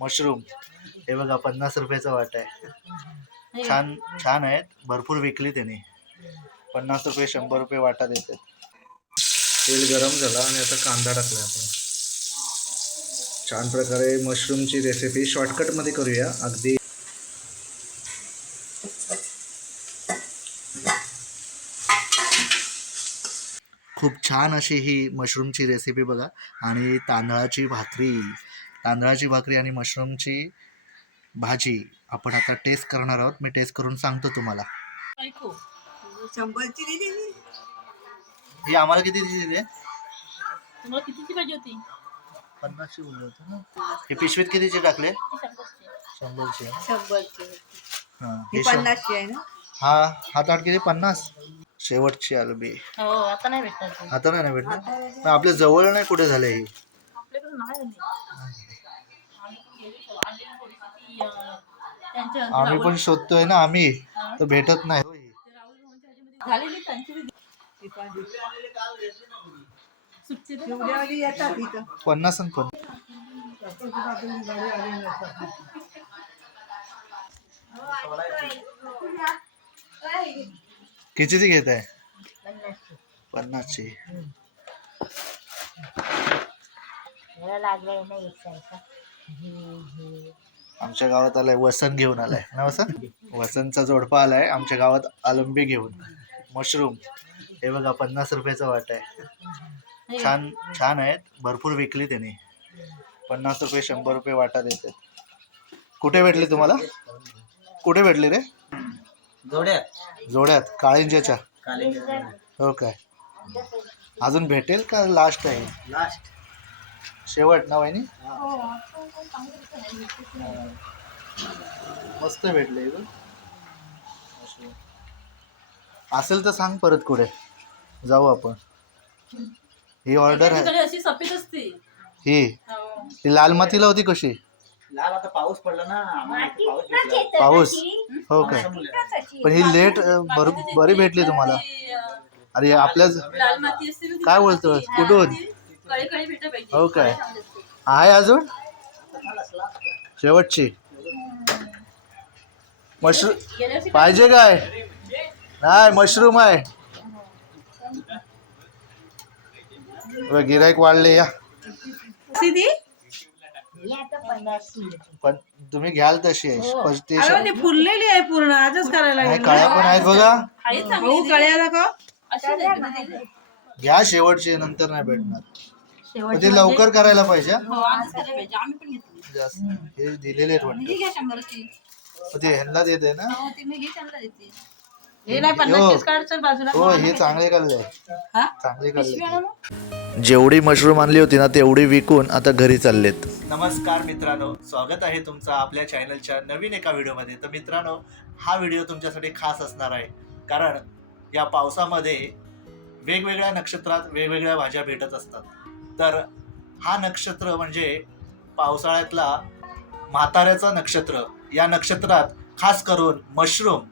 Mushroom हे बघा 50 रुपयाचा वाटा आहे. छान छान आहेत, भरपूर विकली त्याने. 50 रुपये 100 रुपये वाटा देतात. तेल गरम झाला आणि आता कांदा टाकला आपण. छान प्रकारे मशरूमची रेसिपी शॉर्टकटमध्ये करूया. अगदी खूप छान अशी ही मशरूमची रेसिपी बघा. आणि तांदळाची भाकरी आणि मशरूमची भाजी आपण आता टेस्ट करणार आहोत. मी टेस्ट करून सांगतो तुम्हाला. ही आम्हाला किती दिली? तुम्हाला कितीची पाहिजे होती? 50ची बोलले होते ना. हे पिशवीत कितीचे टाकले? 100ची. हां, हे 50ची आहे ना. हा ताट किती? 50. शेवटची अलबी. हो, आता नाही भेटणार. आता नाही भेटणार. पण आपल्या जवळ नाही कुठे झाले हे? आपल्याकडे नाही. आम्ही पण शोधतोय ना आम्ही, तर भेटत नाही. झालेली त्यांची 50 आणि 50. कितीची घेत आहे? 50ची. आमच्या गावात आलाय वसंत घेऊन आलाय ना. वसंतचा जोडपा आलाय आमच्या गावात अलंबी घेऊन. मशरूम हे बघा 50 रुपयाचा वाटा आहे. छान छान आहेत, भरपूर विकली त्याने. 50 रुपये 100 रुपये वाटा देतात. कुठे भेटले तुम्हाला? कुठे भेटले रे? जोड्यात काळिंजाच्या. हो काय? अजून भेटेल का? लास्ट आहे? लास्ट शेवट ना वहिनी. मस्त भेटले. असेल तर सांग परत कुठे जाऊ आपण. ही ऑर्डर आहे. अशी सफेद असते ही लाल मातीला होती कशी? लाल आता पाऊस पडला ना. पाऊस हो काय? पण ही लेट बरी भेटली तुम्हाला. अरे आपल्या लाल माती असते ना. काय बोलतोय? कुठून? हो काय? आहे अजून शेवटची मशरूम पाहिजे काय? नाही मशरूम आहे. गिराईक वाढले या. पण तुम्ही घ्याल तशी आहे. फुललेली आहे पूर्ण. आजच करायला कळ्या पण आहेत बघा. कळ्या घ्या शेवटची, नंतर नाही भेटणार. ते लवकर करायला पाहिजे. जास्त हे दिलेले आहेत वाटतं. ते ह्यांना देते ना. हो हे चांगले काढले, चांगले काढले. जेवढी मशरूम आणली होती ना तेवढी विकून आता घरी चाललेत. नमस्कार मित्रांनो, स्वागत आहे तुमचं आपल्या चॅनलच्या नवीन एका व्हिडिओमध्ये. तर मित्रांनो, हा व्हिडिओ तुमच्यासाठी खास असणार आहे, कारण या पावसामध्ये वेगवेगळ्या नक्षत्रात वेगवेगळ्या भाज्या भेटत असतात. तर हा नक्षत्र म्हणजे पावसाळ्यातला म्हाताऱ्याचा नक्षत्र. या नक्षत्रात खास करून मशरूम,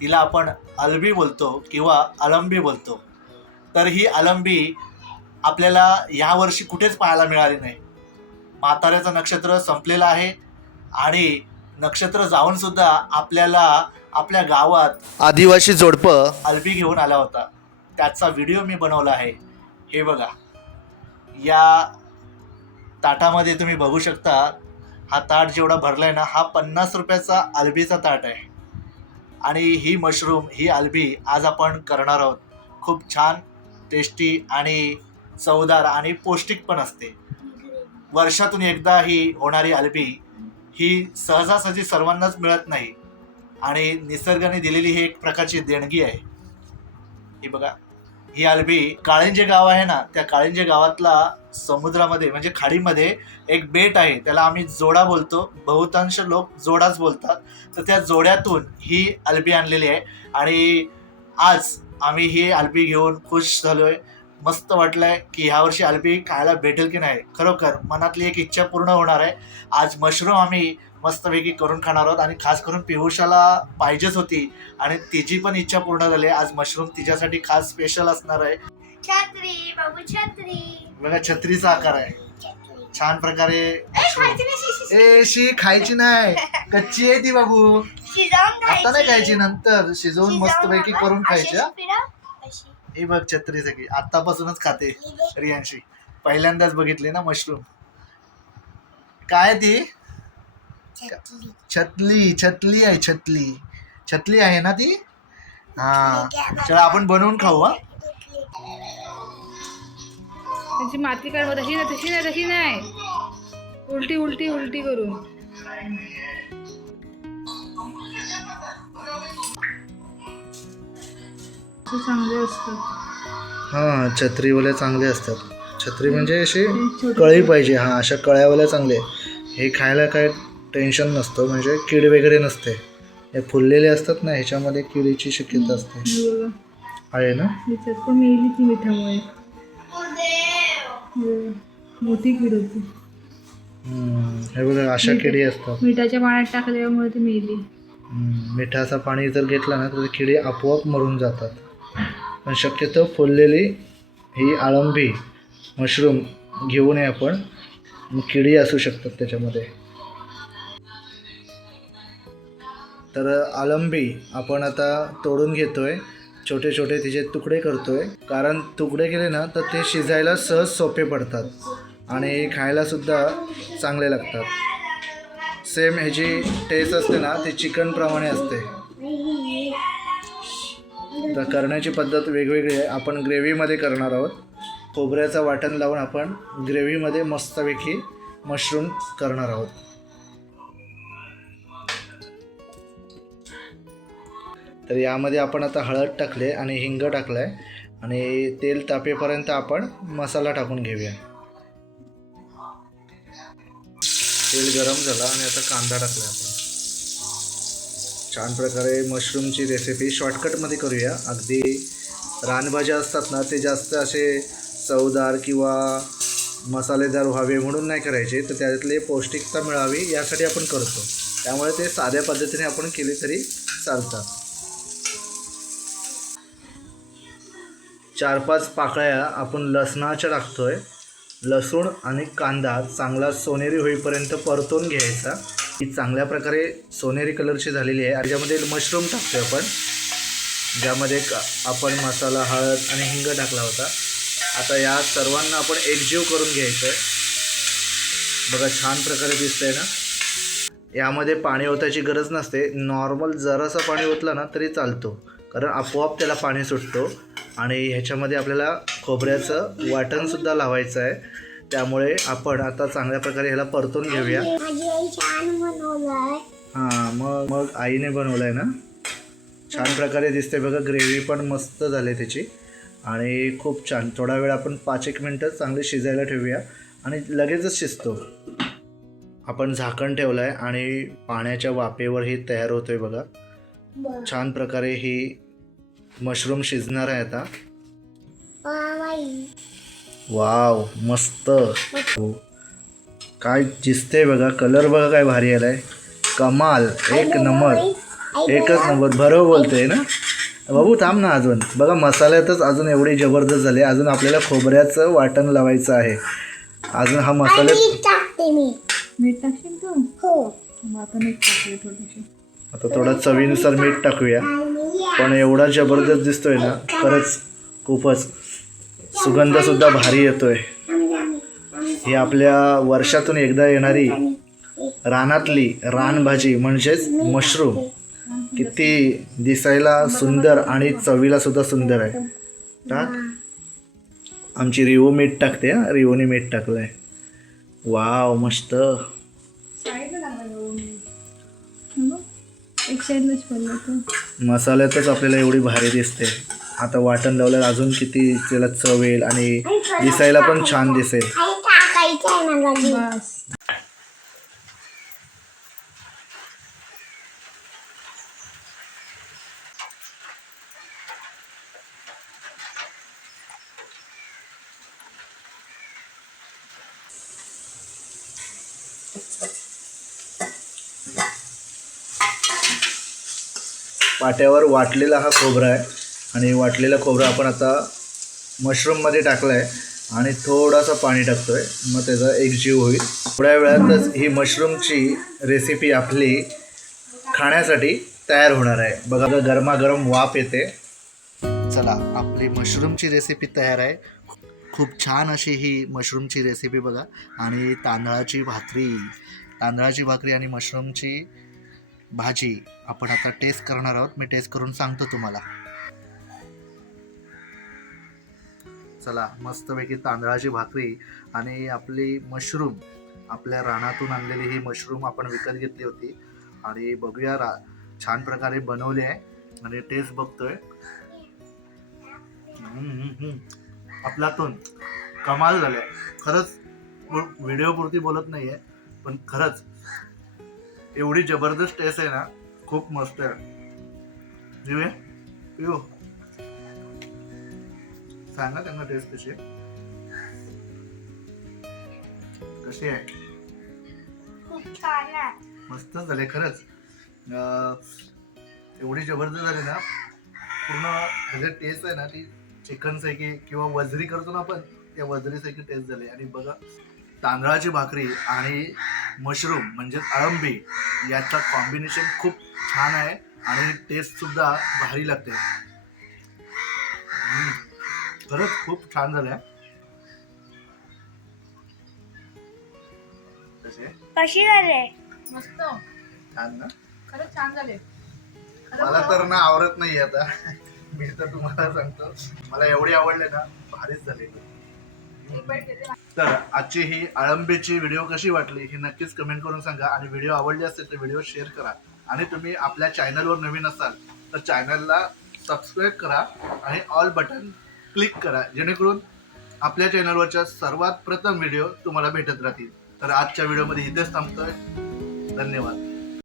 तिला आपण अलबी बोलतो किंवा अलंबी बोलतो. तर ही अलंबी आपल्याला यावर्षी कुठेच पाहायला मिळाली नाही. म्हाताऱ्याचं नक्षत्र संपलेलं आहे आणि नक्षत्र जाऊन सुद्धा आपल्याला आपल्या गावात आदिवासी जोडपं अलबी घेऊन आला होता. त्याचा व्हिडिओ मी बनवला आहे. हे बघा, या ताटामध्ये तुम्ही बघू शकता. हा ताट जेवढा भरलाय ना, हा 50 रुपयाचा अलबीचा ताट आहे. आणि ही मशरूम, ही अलबी आज आपण करणार आहोत. खूप छान, टेस्टी आणि चवदार आणि पौष्टिक पण असते. वर्षातून एकदा ही होणारी अलबी ही सहजासहजी सर्वांनाच मिळत नाही आणि निसर्गाने दिलेली ही एक प्रकारची देणगी आहे. ही बघा, ही अलबी काळिंजे गाव आहे ना, त्या काळिंजे गावातला समुद्रामध्ये म्हणजे खाडीमध्ये एक बेट आहे, त्याला आम्ही जोडा बोलतो. बहुतांश लोक जोडाच बोलतात. तर त्या जोड्यातून ही अलबी आणलेली आहे आणि आज आम्ही ही अलबी घेऊन खुश झालोय. मस्त वाटलंय की ह्या वर्षी अलबी खायला भेटेल की नाही. खरोखर मनातली एक इच्छा पूर्ण होणार आहे. आज मशरूम आम्ही मस्तपैकी करून खाणार आहोत आणि खास करून पियुषाला पाहिजेच होती आणि तिची पण इच्छा पूर्ण झाली. आज मशरूम तिच्यासाठी खास स्पेशल असणार आहे. छत्री बाबू छत्री बघा, छत्रीचा आकार आहे. छान प्रकारे शी खायची नाही, कच्ची आहे ती बाबू, आता नाही खायची, नंतर शिजवून मस्त पैकी करून खायची. ही बघ छत्री सगळी आतापासूनच खाते रियांशी, पहिल्यांदाच बघितली ना मशरूम. काय ती छतली, छतली आहे, छतली, छतली आहे ना ती. हा चला आपण बनवून खाऊ. हा त्यांची माती काढ, तशी नाही तशी नाही तशी नाही, उलटी उलटी उलटी करून. चांगले असतात. हा छत्रीवाल्या चांगले असतात. छत्री म्हणजे अशी कळी पाहिजे. हा अशा कळ्यावाल्या चांगले. हे खायला काय टेन्शन नसतं, म्हणजे कीड वगैरे नसते. हे फुललेले असतात ना, ह्याच्यामध्ये किडीची शक्यता असते. आहे ना, पण मेली ती मिठामुळे, मोठी कीड होती. हे बघा अशा किडी असतात. मिठाच्या पाण्यात टाकल्यामुळे ती मेली. मिठाचं पाणी जर घेतलं ना तर किडी आपोआप मरून जातात. पण शक्यतो फुललेली ही अळंबी मशरूम घेऊ नये आपण, किडी असू शकतात त्याच्यामध्ये. तर अळंबी आपण आता तोडून घेतोय, छोटे छोटे तिचे तुकडे करतोय, कारण तुकडे केले ना तर ते शिजायला सहज सोपे पडतात आणि खायला सुद्धा चांगले लागतात. सेम ह्याची टेस्ट असते ना ती चिकन प्रमाणे असते. तर करण्याची पद्धत वेगवेगळी आहे. आपण ग्रेव्हीमध्ये करणार आहोत. खोबऱ्याचं वाटण लावून आपण ग्रेव्हीमध्ये मस्तपैकी मशरूम करणार आहोत. तर यामध्ये आपण आता हळद टाकले आणि हिंग टाकलाय आणि तेल तापेपर्यंत आपण मसाला टाकून घेऊया. तेल गरम झालं आणि आता कांदा टाकला आपण. छान प्रकारे मशरूमची रेसिपी शॉर्टकटमध्ये करूया. अगदी रानभाज्या असतात ना ते जास्त असे चवदार किंवा मसालेदार व्हावे म्हणून नाही करायचे, तर त्यातले पौष्टिकता मिळावी यासाठी आपण करतो. त्यामुळे ते साध्या पद्धतीने आपण केले तरी चालतात. 4-5 पाकळ्या आपण लसणाच्या टाकतोय. लसूण आणि कांदा चांगला सोनेरी होईपर्यंत परतून घ्यायचा. ही चांगल्या प्रकारे सोनेरी कलरची झालेली आहे. त्याच्यामध्ये मशरूम टाकतोय आपण, ज्यामध्ये आपण मसाला, हळद आणि हिंग टाकला होता. आता या सर्वांना आपण एकजीव करून घ्यायचं आहे. बघा छान प्रकारे दिसतंय ना. यामध्ये पाणी ओतायची गरज नसते. नॉर्मल जरासं पाणी ओतलं ना तरी चालतो, कारण आपोआप त्याला पाणी सुटतो. आणि ह्याच्यामध्ये आपल्याला खोबऱ्याचं वाटणसुद्धा लावायचं आहे. त्यामुळे आपण आता चांगल्या प्रकारे ह्याला परतून घेऊया. हां मग आईने बनवलं आहे ना. छान प्रकारे दिसते बघा. ग्रेव्ही पण मस्त झाली त्याची आणि खूप छान. थोडा वेळ आपण 5-1 मिनटं चांगले शिजायला ठेवूया आणि लगेचच शिजतो. आपण झाकण ठेवलं आहे आणि पाण्याच्या वाफेवर ही तयार होतोय बघा. छान प्रकारे ही मशरूम शिजणार आहे आता. वाव मस्त. काय दिसते बघा. कलर बघा काय भारी आलाय. कमाल. एक नंबर, एकच नंबर. बरोबर बोलते ना बाबू. थांब ना अजून. बघा मसाल्यातच अजून एवढी जबरदस्त झाली. अजून आपल्याला खोबऱ्याचं वाटण लावायचं आहे. अजून हा मसाल्यात मीठ टाकशील तू? हो. आता मीठ टाकले थोडीशी. आता थोडा चवीनुसार मीठ टाकूया. पण एवढा जबरदस्त दिसतोय ना, खरंच खूपच. सुगंधसुद्धा भारी येतोय. ही आपल्या वर्षातून एकदा येणारी रानातली रानभाजी म्हणजेच मशरूम किती दिसायला सुंदर आणि चवीला सुद्धा सुंदर आहे. टाक. आमची रिओ मीठ टाकते. हा रिओने मीठ टाकलंय. वाव मस्त. मसाल्यातच आपल्याला एवढी भारी दिसते. आता वाटण लावल्यावर अजून किती त्याला चव येईल आणि दिसायला पण छान दिसेल. पाट्यावर वाटलेला हा खोबरा आहे आणि वाटलेला खोबरा आपण आता मशरूममध्ये टाकला आहे आणि थोडासा पाणी टाकतोय, मग त्याचा एकजीव होईल. थोड्या वेळातच ही मशरूमची रेसिपी आपली खाण्यासाठी तयार होणार आहे. बघा गरमागरम वाफ येते. चला, आपली मशरूमची रेसिपी तयार आहे. खूप छान अशी ही मशरूमची रेसिपी बघा. आणि तांदळाची भाकरी आणि मशरूमची भाजी आपण आता टेस्ट करणार आहोत. मी टेस्ट करून सांगतो तुम्हाला. चला, मस्तपैकी तांदळाची भाकरी आणि आपली मशरूम, आपल्या रानातून आणलेली ही मशरूम आपण विकत घेतली होती आणि बघूया छान प्रकारे बनवली आहे आणि टेस्ट बघतोय. आपल्यातून कमाल झाले खरंच. व्हिडिओ पुरती बोलत नाहीये, पण खरंच एवढी जबरदस्त टेस्ट आहे ना, खूप मस्त आहे. जीवे पिऊ सांगा त्यांना टेस्ट कशी आहे. खूप छान आहे. मस्त झाले खरंच. एवढी जबरदस्त झाली ना, पूर्ण ह्याची टेस्ट आहे ना ती चिकन सारखी किंवा वजरी करतो ना आपण, त्या वजरी सारखी टेस्ट झाली. आणि बघा, तांदळाची भाकरी आणि मशरूम म्हणजे अळंबी याचा कॉम्बिनेशन खूप छान आहे आणि टेस्ट सुद्धा भारी लागते. खरंच खूप छान झालंय. कशी झाले? मस्त, छान ना. खरंच छान झाले. मला तर ना आवडत नाही आता. मी तर तुम्हाला सांगतो, मला एवढी आवडले ना, भारीच झाले. तर आजची ही अळंबीची व्हिडिओ कशी वाटली हे नक्कीच कमेंट करून सांगा. आणि व्हिडिओ आवडली असेल तर व्हिडिओ शेअर करा. आणि तुम्ही आपल्या चॅनलवर नवीन असाल तर चॅनलला सबस्क्राईब करा आणि ऑल बटन क्लिक करा, जेणेकरून आपल्या चॅनलवरच्या सर्वात प्रथम व्हिडिओ तुम्हाला भेटत राहतील. तर आजच्या व्हिडिओमध्ये इथेच थांबतोय. धन्यवाद.